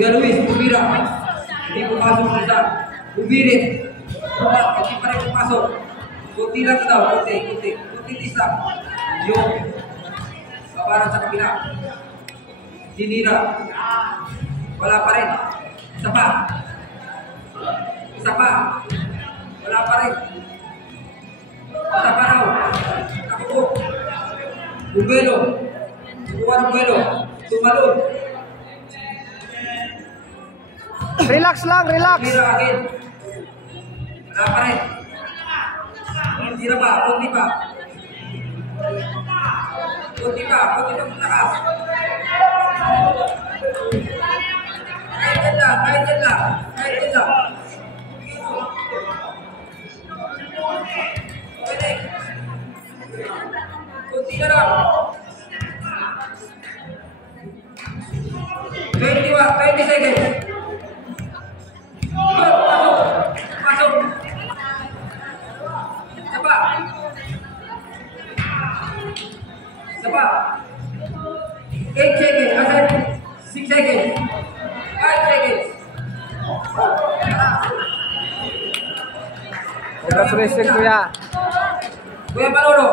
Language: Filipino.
Kuya Luis, bumira. Hindi pumasok na siya. Bumirit. Hindi pa rin pumasok. Kunti lang daw. Kunti. Kunti lisa. Yung kaparan sa kabila. Dinira. Wala pa rin. Isa pa. Wala pa rin. Isa pa raw. Nakupo. Bumelo. Kukuha ng buwelo. Tumalon. Relax lang, relax. Tira again. Wala pa rin. Tira pa, kunti pa. Kunti pa malakas. Kahit yan lang. Pwede. Kunti na lang. 20 seconds. Masuk. Siapa? 8 seconds. Asal 6 seconds. 5 seconds. Congratulations, Kuya. Kuya Manolo.